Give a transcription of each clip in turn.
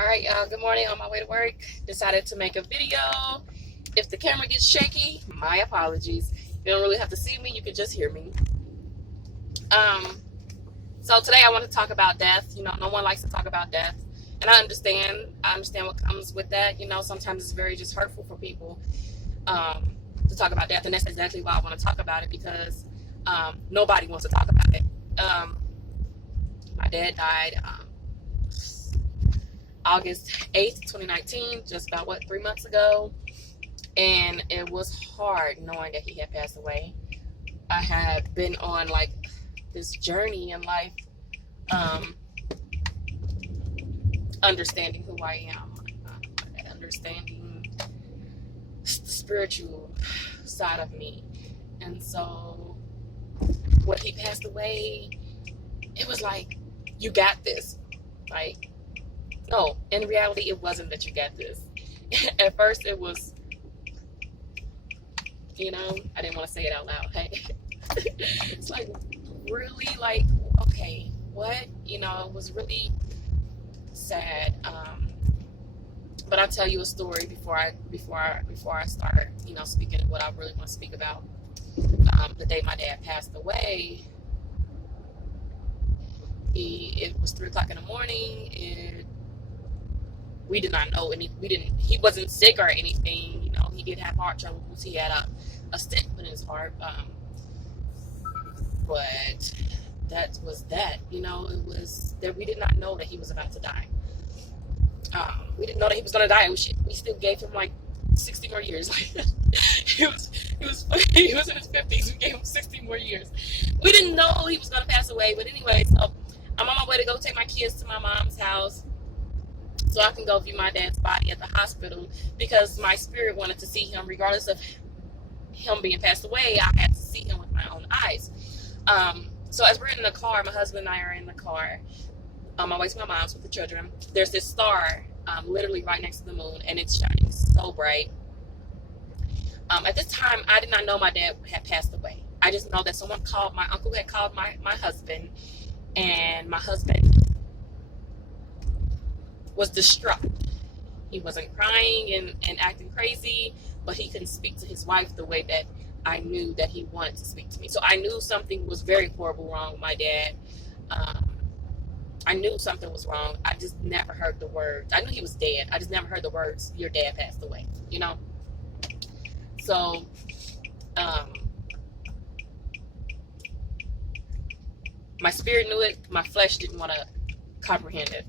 All right, y'all. Good morning. On my way to work, decided to make a video. If the camera gets shaky, my apologies. You don't really have to see me. You can just hear me. So today I want to talk about death. You know, no one likes to talk about death. And I understand what comes with that. You know, sometimes it's very just hurtful for people to talk about death. And that's exactly why I want to talk about it, because nobody wants to talk about it. My dad died August 8th, 2019, just about 3 months ago. And it was hard knowing that he had passed away. I had been on like this journey in life, understanding who I am, understanding the spiritual side of me. And so when he passed away, it was like, you got this. Like, no, in reality, it wasn't that you got this. At first, it was, you know, I didn't want to say it out loud. Hey, it's like, really, like, okay, what? You know, it was really sad. But I'll tell you a story before I start, you know, speaking what I really want to speak about. The day my dad passed away, it was 3 o'clock in the morning. We did not know he wasn't sick or anything. You know, he did have heart troubles. He had a stent put in his heart. But that was that. You know, it was that we did not know that he was about to die. We didn't know that he was going to die. We still gave him like 60 more years. Like, he was in his 50s. We gave him 60 more years. We didn't know he was going to pass away. But anyway, so I'm on my way to go take my kids to my mom's house so I can go view my dad's body at the hospital, because my spirit wanted to see him. Regardless of him being passed away, I had to see him with my own eyes. So as we're in the car, my husband and I are in the car on my way to my mom's with the children. There's this star literally right next to the moon, and it's shining so bright. At this time, I did not know my dad had passed away. I just know that my uncle had called my husband, and my husband was distraught. He wasn't crying and acting crazy, but he couldn't speak to his wife the way that I knew that he wanted to speak to me. So I knew something was very horrible wrong with my dad. I knew something was wrong. I just never heard the words. I knew he was dead. I just never heard the words, "Your dad passed away," you know? So, my spirit knew it. My flesh didn't want to comprehend it.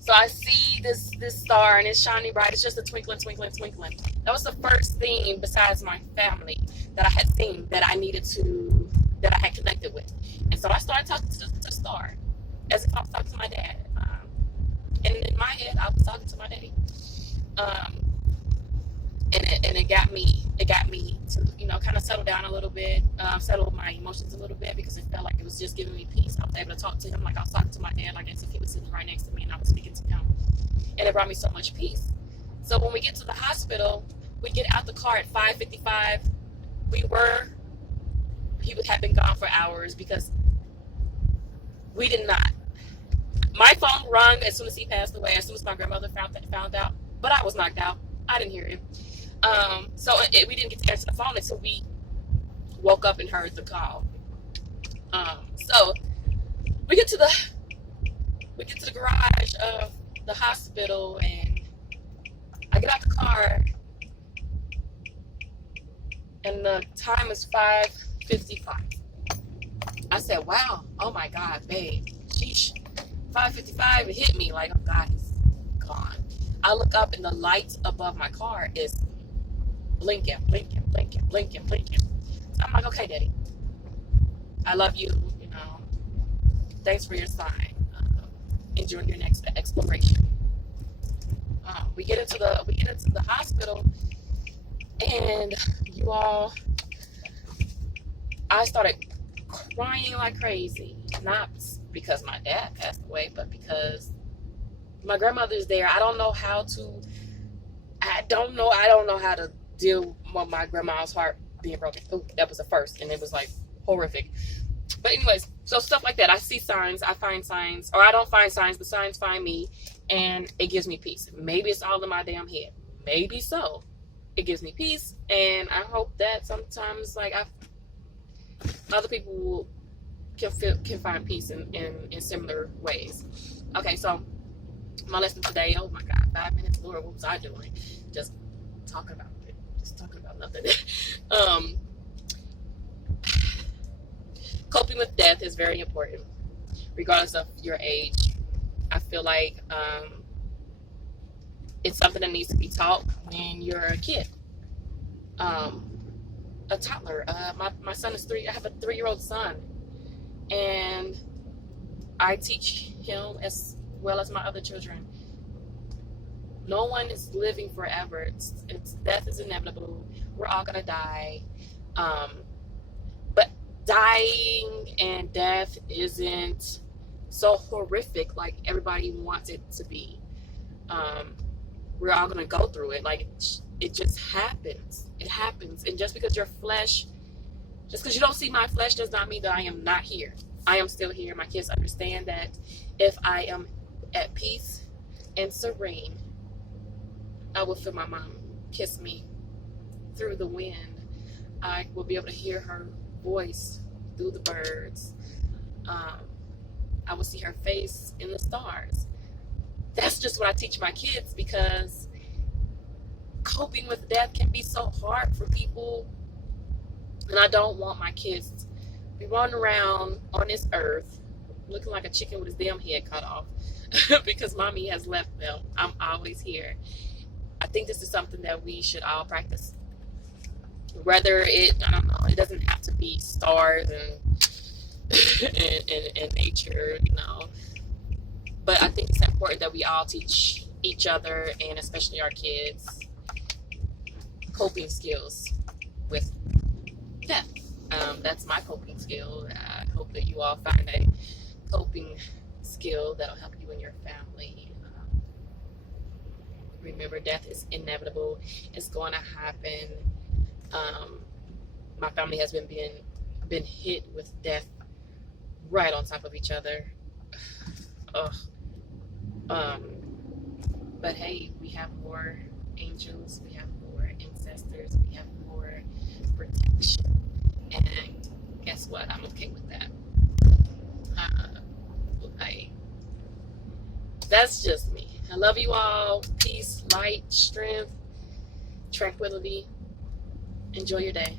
So I see this star, and it's shining bright. It's just a twinkling, twinkling, twinkling. That was the first thing besides my family that I had seen that I had connected with. And so I started talking to the star as if I was talking to my dad. And in my head, I was talking to my daddy. And it got me to, you know, kind of settle down a little bit, settle my emotions a little bit, because it felt like it was just giving me peace. I was able to talk to him like I was talking to my dad, like as if he was sitting right next to me and I was speaking to him. And it brought me so much peace. So when we get to the hospital, we get out the car at 5:55. He would have been gone for hours, because we did not. My phone rung as soon as he passed away, as soon as my grandmother found out, but I was knocked out. I didn't hear him. We didn't get to answer the phone until we woke up and heard the call. So we get to the garage of the hospital, and I get out the car, and the time is 5:55. I said, "Wow, oh my God, babe, sheesh, 5:55." It hit me like, oh God, he's gone. I look up, and the light above my car is blinking, blinking, blinking, blinking, blinking. So I'm like, okay, Daddy, I love you. You know, thanks for your sign. Enjoy your next exploration. We get into the hospital, and I started crying like crazy. Not because my dad passed away, but because my grandmother's there. I don't know how to deal with my grandma's heart being broken. Oh, that was the first, and it was like horrific. But anyways, So stuff like that. I see signs, I find signs, or I don't find signs, the signs find me, and it gives me peace. Maybe it's all in my damn head. Maybe so. It gives me peace, and I hope that sometimes, like, other people can find peace in similar ways. Okay, so my lesson today. Oh my God, 5 minutes, Lord, what was I doing? Just talking about it. Just talking about nothing. Coping with death is very important, regardless of your age. I feel like it's something that needs to be taught when you're a kid, a toddler. My son is 3. I have a 3-year-old son, and I teach him as well as my other children. No one is living forever. It's death is inevitable. We're all gonna die. But dying and death isn't so horrific like everybody wants it to be. We're all gonna go through it. Like, it just happens. It happens. And just because your flesh, just because you don't see my flesh, does not mean that I am not here. I am still here. My kids understand that if I am at peace and serene, I will feel my mom kiss me through the wind. I will be able to hear her voice through the birds. I will see her face in the stars. That's just what I teach my kids, because coping with death can be so hard for people. And I don't want my kids to be running around on this earth looking like a chicken with his damn head cut off because mommy has left them. I'm always here. I think this is something that we should all practice. Whether I don't know, it doesn't have to be stars and nature, But I think it's important that we all teach each other, and especially our kids, coping skills with death. That's my coping skill. I hope that you all find a coping skill that'll help you and your family. Remember, death is inevitable. It's going to happen. My family has been hit with death right on top of each other. But hey, we have more angels, we have more ancestors, we have more protection, and guess what? I'm okay with that. That's just me. I love you all. Peace, light, strength, tranquility. Enjoy your day.